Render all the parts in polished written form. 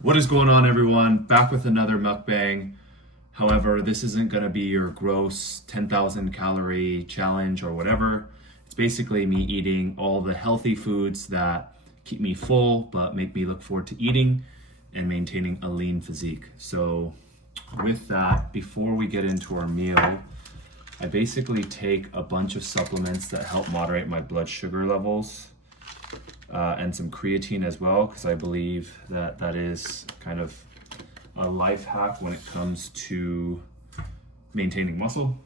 What is going on, everyone? Back with another mukbang. However, this isn't going to be your gross 10,000 calorie challenge or whatever. It's basically me eating all the healthy foods that keep me full but make me look forward to eating and maintaining a lean physique. So, with that, before we get into our meal, I basically take a bunch of supplements that help moderate my blood sugar levels. And some creatine as well, because I believe that that is kind of a life hack when it comes to maintaining muscle,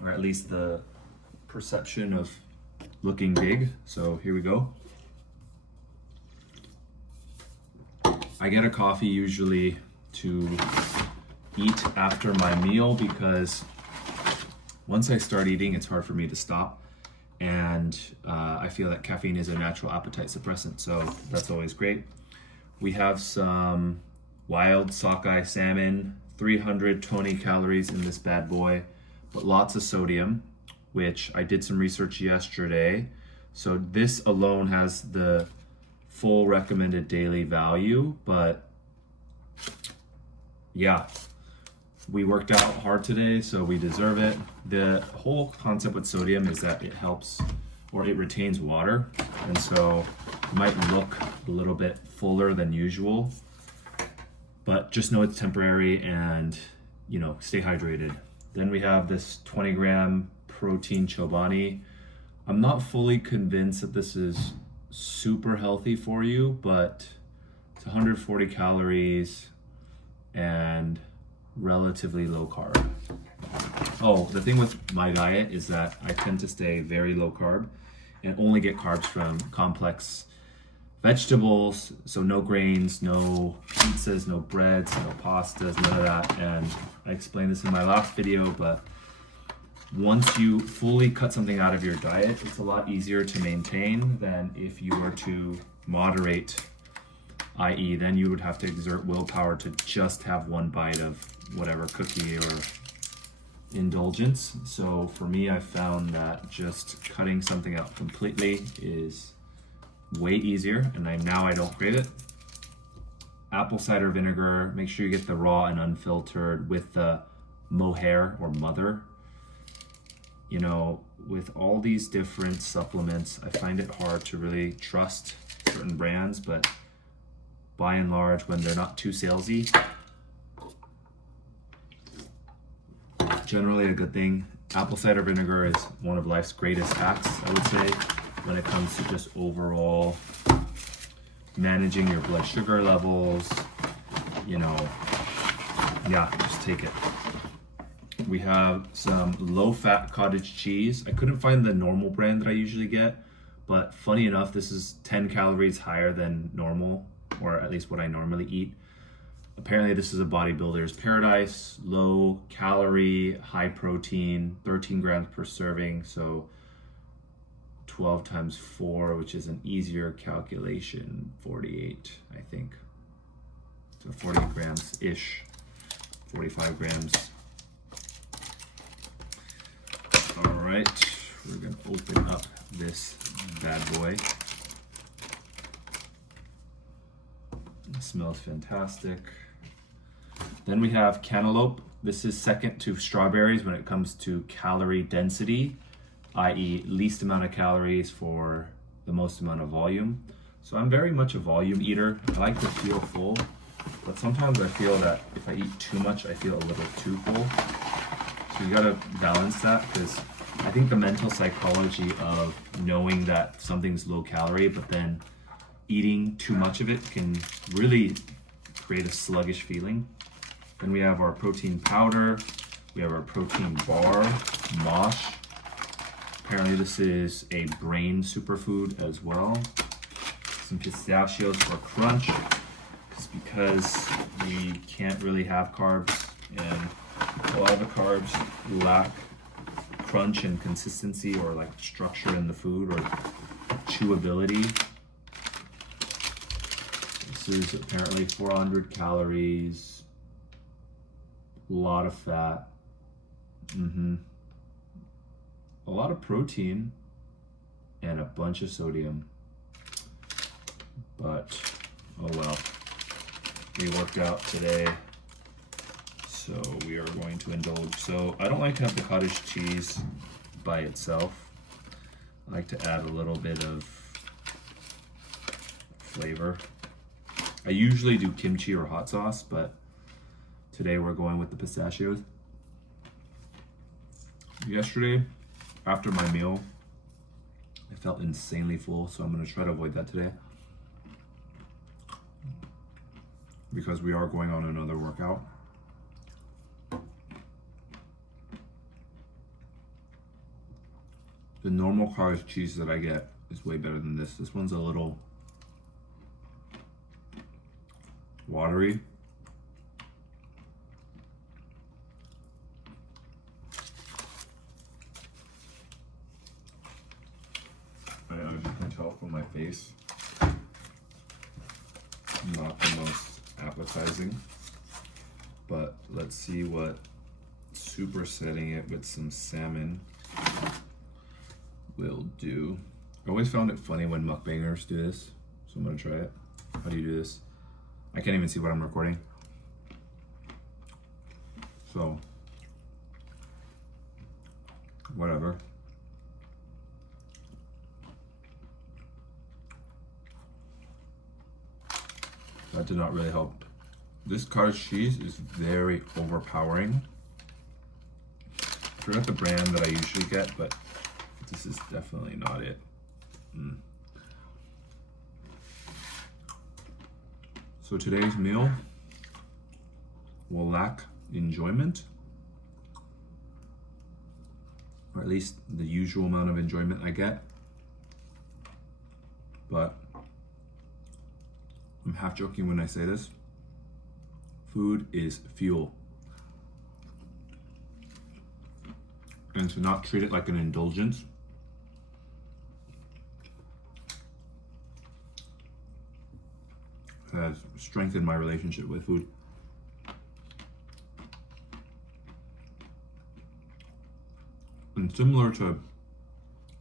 or at least the perception of looking big. So here we go. I get a coffee usually to eat after my meal because once I start eating, it's hard for me to stop. And I feel that caffeine is a natural appetite suppressant, so that's always great. We have some wild sockeye salmon, 320 calories in this bad boy, but lots of sodium, which I did some research yesterday. So this alone has the full recommended daily value, but yeah, we worked out hard today, so we deserve it. The whole concept with sodium is that it helps, or it retains water, and so it might look a little bit fuller than usual, but just know it's temporary and, stay hydrated. Then we have this 20 gram protein chobani. I'm not fully convinced that this is super healthy for you, but it's 140 calories and relatively low carb. Oh, the thing with my diet is that I tend to stay very low carb and only get carbs from complex vegetables, so no grains, no pizzas, no breads, no pastas, none of that. And I explained this in my last video, but once you fully cut something out of your diet, it's a lot easier to maintain than if you were to moderate, i.e. then you would have to exert willpower to just have one bite of whatever cookie or indulgence. So for me, I found that just cutting something out completely is way easier, and now I don't crave it. Apple cider vinegar, make sure you get the raw and unfiltered with the mohair or mother. With all these different supplements, I find it hard to really trust certain brands, but by and large, when they're not too salesy, generally a good thing. Apple cider vinegar is one of life's greatest hacks, I would say, when it comes to just overall managing your blood sugar levels. Just take it. We have some low-fat cottage cheese. I couldn't find the normal brand that I usually get, but funny enough, this is 10 calories higher than normal, or at least what I normally eat. Apparently this is a bodybuilder's paradise, low calorie, high protein, 13 grams per serving, so 12 times 4, which is an easier calculation, 48, I think. So 40 grams-ish, 45 grams. All right, we're gonna open up this bad boy. It smells fantastic. Then we have cantaloupe. This is second to strawberries when it comes to calorie density, i.e. least amount of calories for the most amount of volume. So I'm very much a volume eater. I like to feel full, but sometimes I feel that if I eat too much, I feel a little too full. So you gotta balance that, because I think the mental psychology of knowing that something's low calorie, but then eating too much of it can really create a sluggish feeling. Then we have our protein powder. We have our protein bar, Mosh. Apparently this is a brain superfood as well. Some pistachios for crunch, because we can't really have carbs, and a lot of the carbs lack crunch and consistency, or like structure in the food, or chewability. This is apparently 400 calories, a lot of fat, a lot of protein, and a bunch of sodium. But oh well. we worked out today, so we are going to indulge. So I don't like to have the cottage cheese by itself. I like to add a little bit of flavor. I usually do kimchi or hot sauce, but today we're going with the pistachios. Yesterday, after my meal, I felt insanely full, so I'm going to try to avoid that today, because we are going on another workout. The normal cottage cheese that I get is way better than this. This one's a little watery. As you can tell from my face, not the most appetizing, but let's see what supersetting it with some salmon will do. I always found it funny when mukbangers do this, so I'm gonna try it. How do you do this? I can't even see what I'm recording. So, whatever. That did not really help. This cottage cheese is very overpowering. I forgot the brand that I usually get, but this is definitely not it. So today's meal will lack enjoyment, or at least the usual amount of enjoyment I get, but I'm half joking when I say this. Food is fuel. And to not treat it like an indulgence has strengthened my relationship with food. And similar to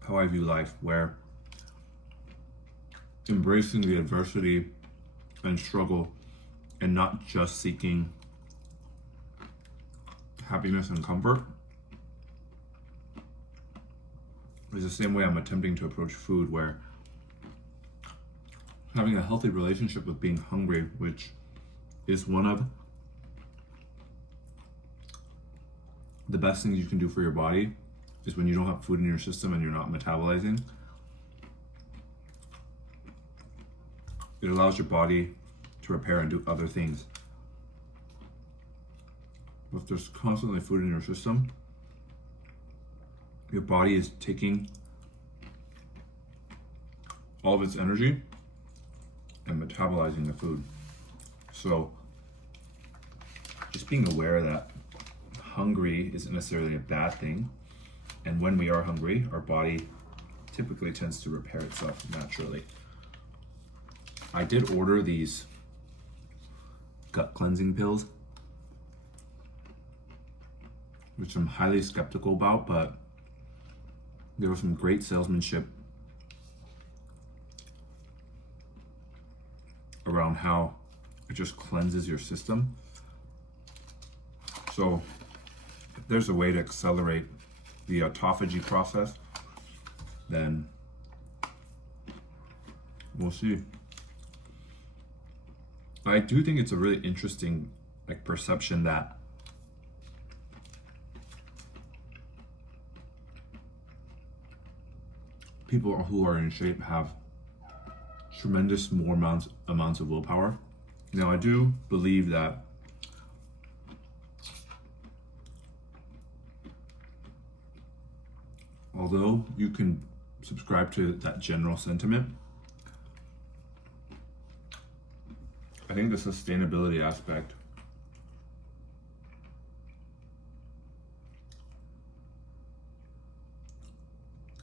how I view life, where embracing the adversity and struggle and not just seeking happiness and comfort is the same way I'm attempting to approach food, where having a healthy relationship with being hungry, which is one of the best things you can do for your body, is when you don't have food in your system and you're not metabolizing. It allows your body to repair and do other things. If there's constantly food in your system, your body is taking all of its energy and metabolizing the food. So just being aware that hungry isn't necessarily a bad thing, and when we are hungry, our body typically tends to repair itself naturally. I did order these gut cleansing pills, which I'm highly skeptical about, but there was some great salesmanship around how it just cleanses your system. So if there's a way to accelerate the autophagy process, then we'll see. I do think it's a really interesting perception that people who are in shape have tremendous more amounts of willpower. Now, I do believe that although you can subscribe to that general sentiment, I think the sustainability aspect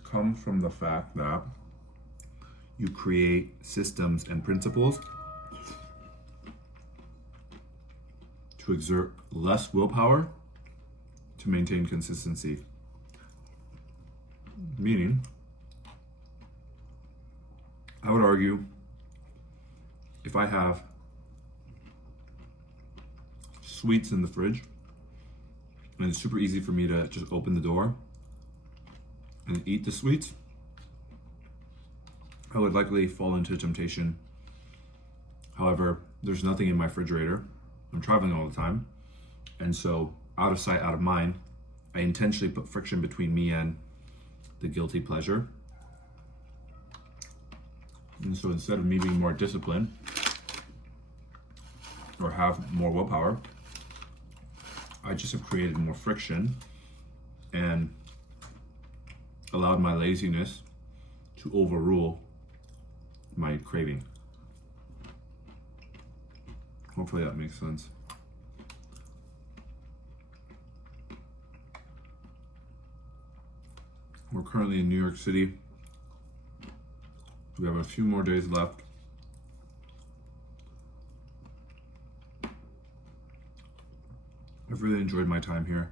comes from the fact that you create systems and principles to exert less willpower to maintain consistency. Meaning, I would argue, if I have sweets in the fridge, and it's super easy for me to just open the door and eat the sweets, I would likely fall into temptation. However, there's nothing in my refrigerator. I'm traveling all the time. And so, out of sight, out of mind, I intentionally put friction between me and the guilty pleasure. And so instead of me being more disciplined or have more willpower, I just have created more friction and allowed my laziness to overrule my craving. Hopefully that makes sense. We're currently in New York City. We have a few more days left. I've really enjoyed my time here.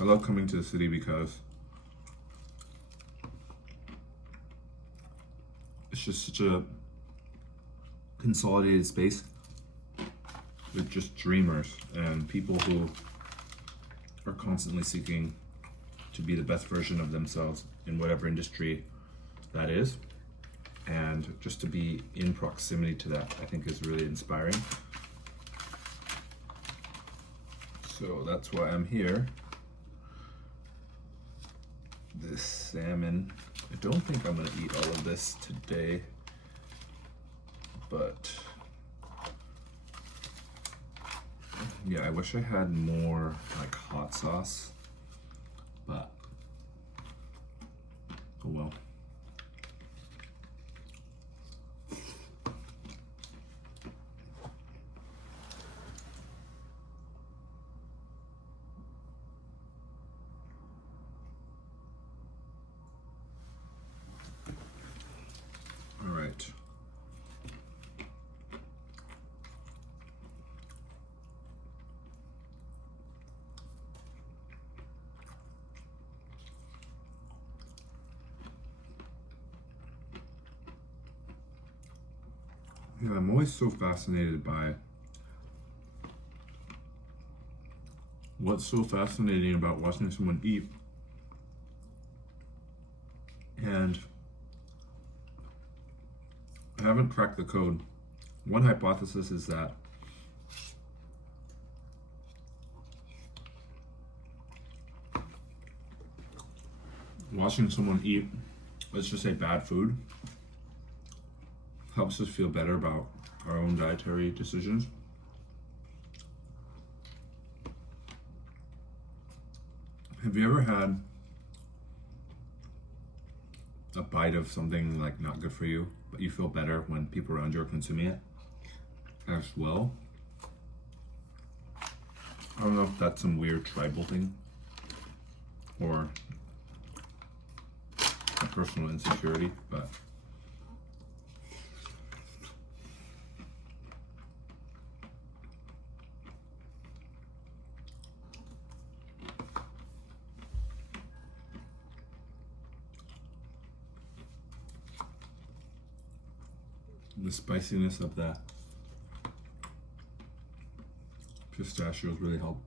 I love coming to the city because it's just such a consolidated space with just dreamers and people who are constantly seeking to be the best version of themselves in whatever industry that is. And just to be in proximity to that, I think is really inspiring. So that's why I'm here. This salmon, I don't think I'm gonna eat all of this today, but yeah, I wish I had more like hot sauce, but oh well. All right. Yeah, I'm always so fascinated by what's so fascinating about watching someone eat. And I haven't cracked the code. One hypothesis is that watching someone eat, let's just say bad food, helps us feel better about our own dietary decisions. Have you ever had a bite of something like not good for you, but you feel better when people around you are consuming it as well? I don't know if that's some weird tribal thing or a personal insecurity, but the spiciness of that pistachios really help.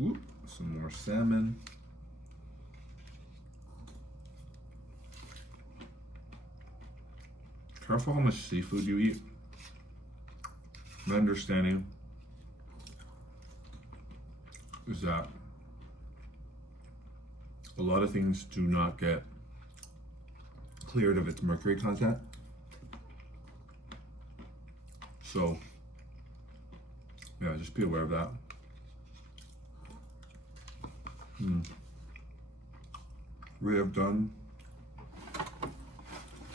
Ooh, some more salmon. Careful how much seafood you eat. My understanding is that a lot of things do not get cleared of its mercury content. So, yeah, just be aware of that. We have done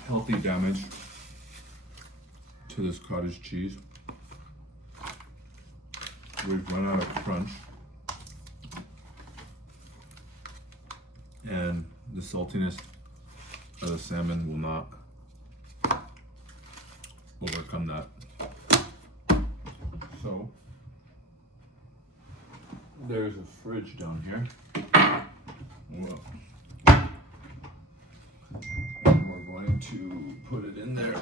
healthy damage to this cottage cheese. We've run out of crunch. And the saltiness of the salmon will not overcome that. So, there's a fridge down here. Whoa. going to put it in there.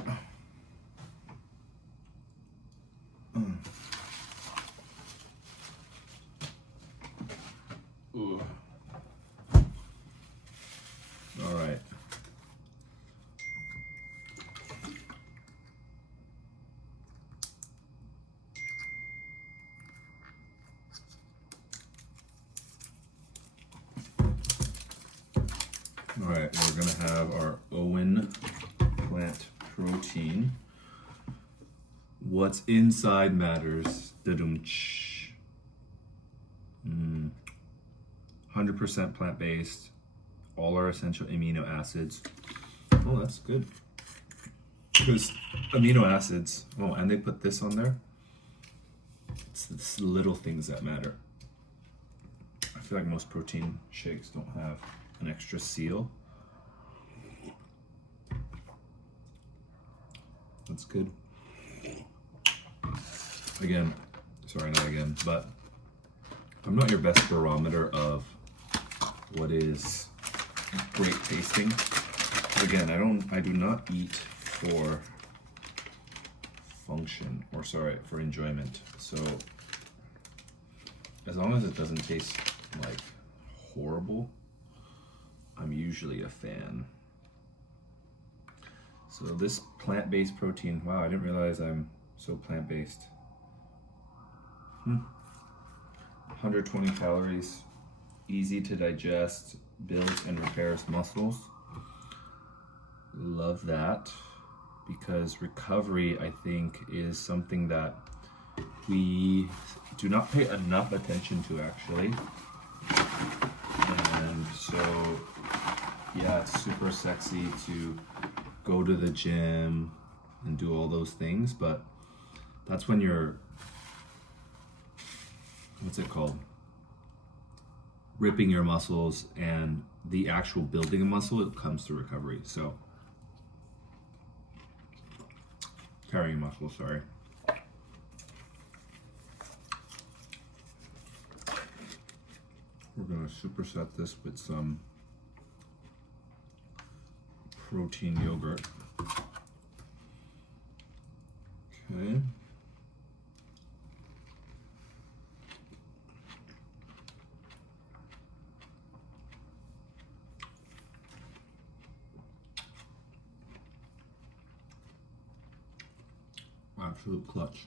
Ooh. All right. All right, we're gonna have our Owen plant protein. What's inside matters. 100% plant-based, all our essential amino acids. Oh, that's good. Because amino acids, oh, and they put this on there. It's the little things that matter. I feel like most protein shakes don't have an extra seal. That's good. Again, sorry, not again, but I'm not your best barometer of what is great tasting. Again, I do not eat for function, or sorry, for enjoyment. So as long as it doesn't taste like horrible, I'm usually a fan. So this plant-based protein, wow, I didn't realize I'm so plant-based. 120 calories, easy to digest, builds and repairs muscles. Love that, because recovery, I think, is something that we do not pay enough attention to, actually. And so, yeah, it's super sexy to go to the gym and do all those things, but that's when you're, what's it called? Ripping your muscles, and the actual building a muscle, it comes through recovery. So, carrying muscle, sorry. We're gonna superset this with some protein yogurt. Okay. Absolute clutch.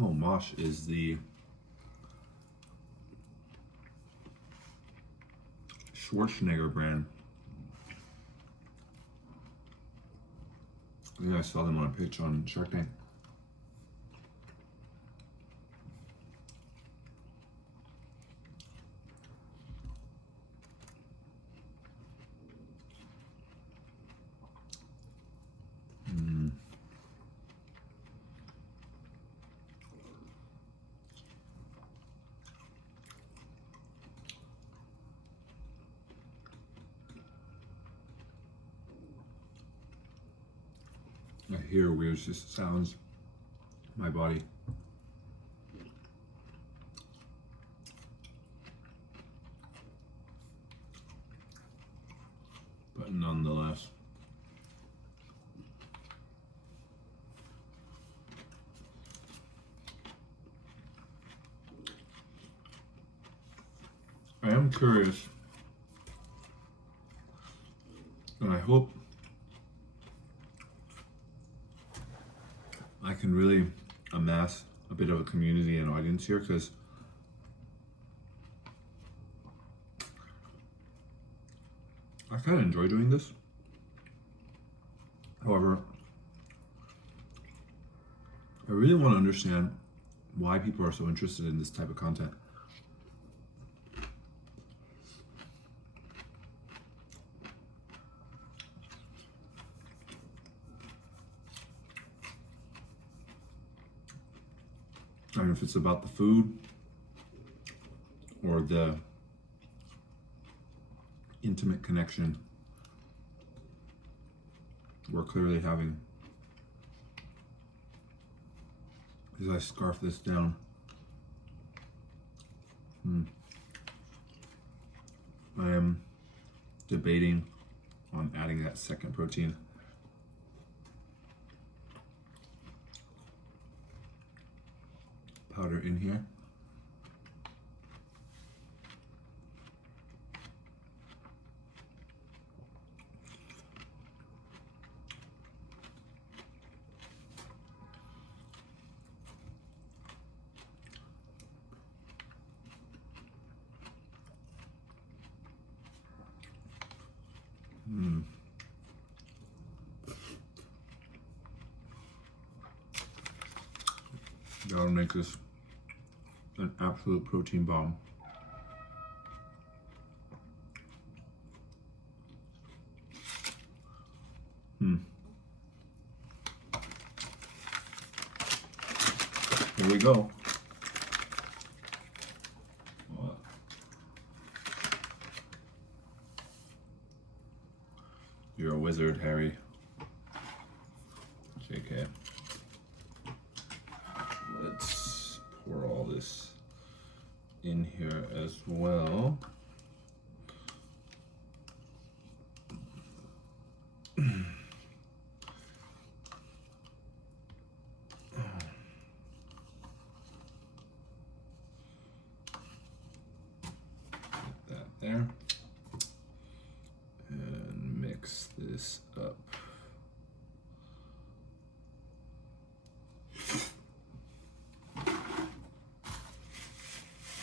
Oh, Mosh is the Schwarzenegger brand. I think I saw them on a pitch on Shark Tank. I hear weird sounds in my body. But nonetheless. I am curious, and I hope I can really amass a bit of a community and audience here, because I kind of enjoy doing this. However, I really want to understand why people are so interested in this type of content. I don't know if it's about the food or the intimate connection we're clearly having. As I scarf this down, I am debating on adding that second protein. Powder in here. That'll make this an absolute protein bomb. Here we go. You're a wizard, Harry. JK. Let's pour all this in here as well. There, and mix this up.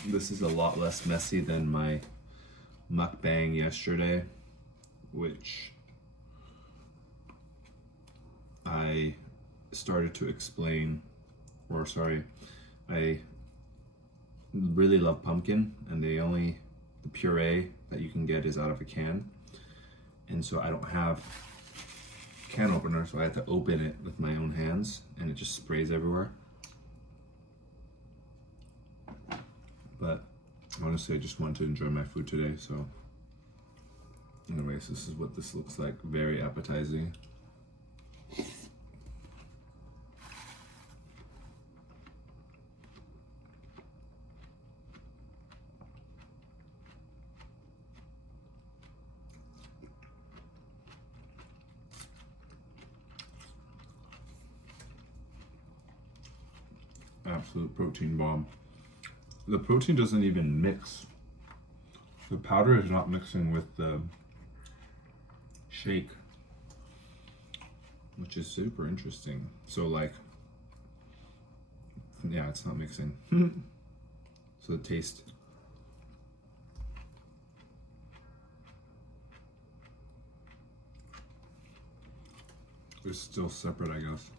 This is a lot less messy than my mukbang yesterday, which I started to explain, or sorry, I really love pumpkin, and the puree that you can get is out of a can, and so I don't have a can opener, so I have to open it with my own hands, and it just sprays everywhere. But honestly, I just want to enjoy my food today, so anyways, this is what this looks like. Very appetizing. Absolute protein bomb. The protein doesn't even mix. The powder is not mixing with the shake, which is super interesting. So like, yeah, it's not mixing. So the taste. Is still separate, I guess.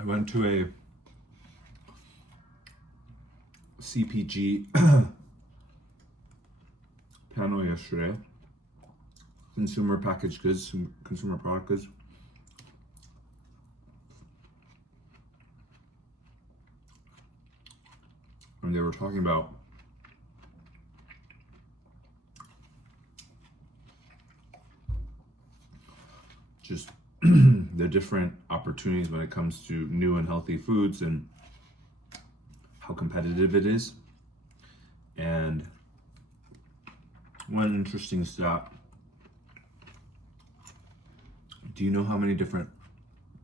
I went to a CPG panel yesterday, consumer packaged goods, consumer product goods. And they were talking about just the different opportunities when it comes to new and healthy foods and how competitive it is. And one interesting stat Do you know how many different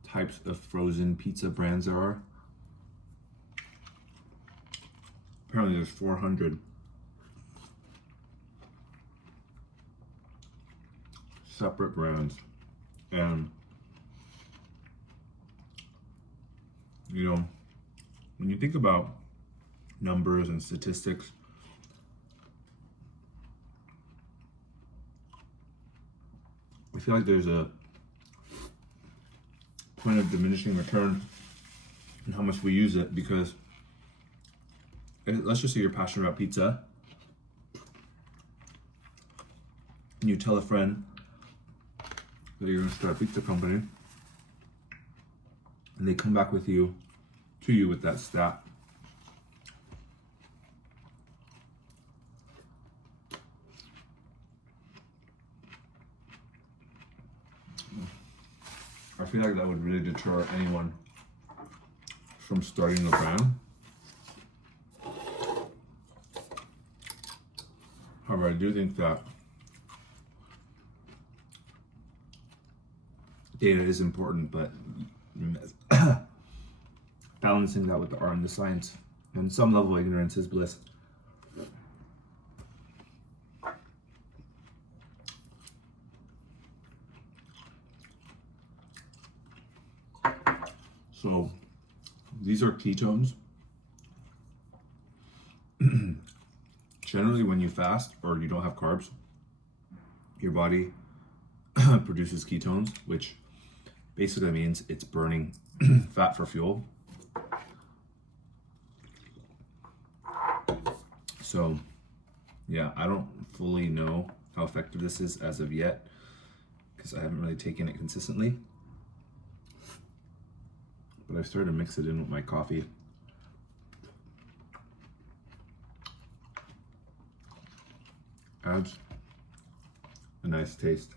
types of frozen pizza brands there are? Apparently there's 400 separate brands. And you know, when you think about numbers and statistics, I feel like there's a point of diminishing return in how much we use it, because let's just say you're passionate about pizza and you tell a friend that you're going to start a pizza company, and they come back to you with that stat. I feel like that would really deter anyone from starting a brand. However, I do think that data is important, but balancing that with the art and the science, and some level of ignorance is bliss. So these are ketones. Generally, when you fast or you don't have carbs, your body produces ketones, which basically means it's burning fat for fuel. So yeah, I don't fully know how effective this is as of yet, because I haven't really taken it consistently. But I've started to mix it in with my coffee. Adds a nice taste.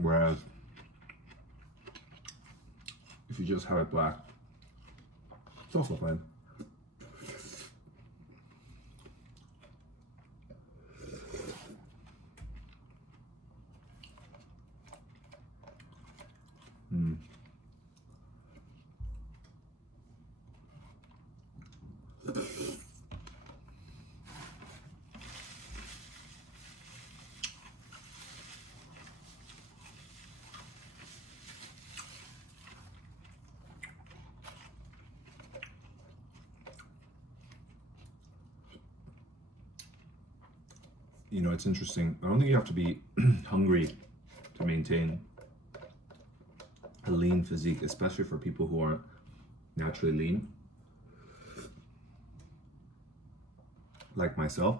Whereas if you just have it black, it's also fine. You know, it's interesting. I don't think you have to be hungry to maintain a lean physique, especially for people who aren't naturally lean, like myself.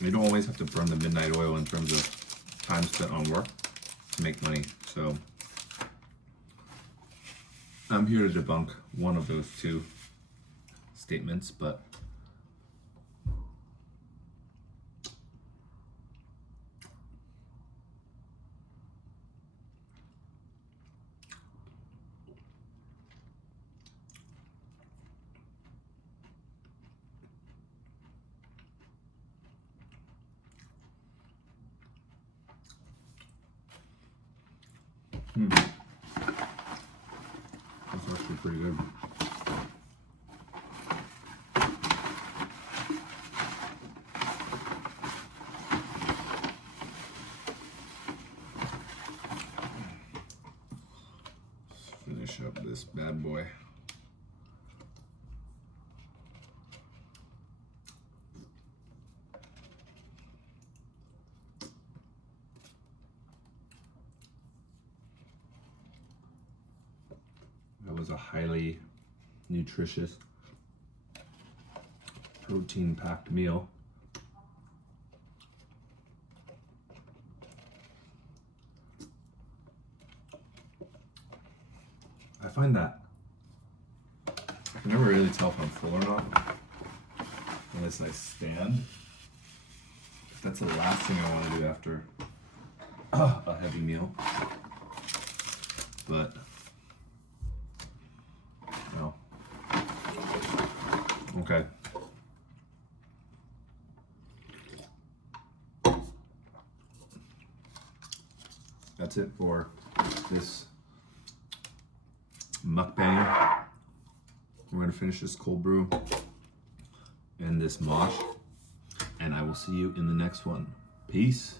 You don't always have to burn the midnight oil in terms of time spent on work to make money. So I'm here to debunk one of those two statements, but that's actually pretty good. Let's finish up this bad boy. That was a highly nutritious, protein-packed meal. I find that I can never really tell if I'm full or not unless I stand. That's the last thing I want to do after a heavy meal. But no. Okay. that's it for this mukbang. We're gonna finish this cold brew and this mosh, and I will see you in the next one. Peace.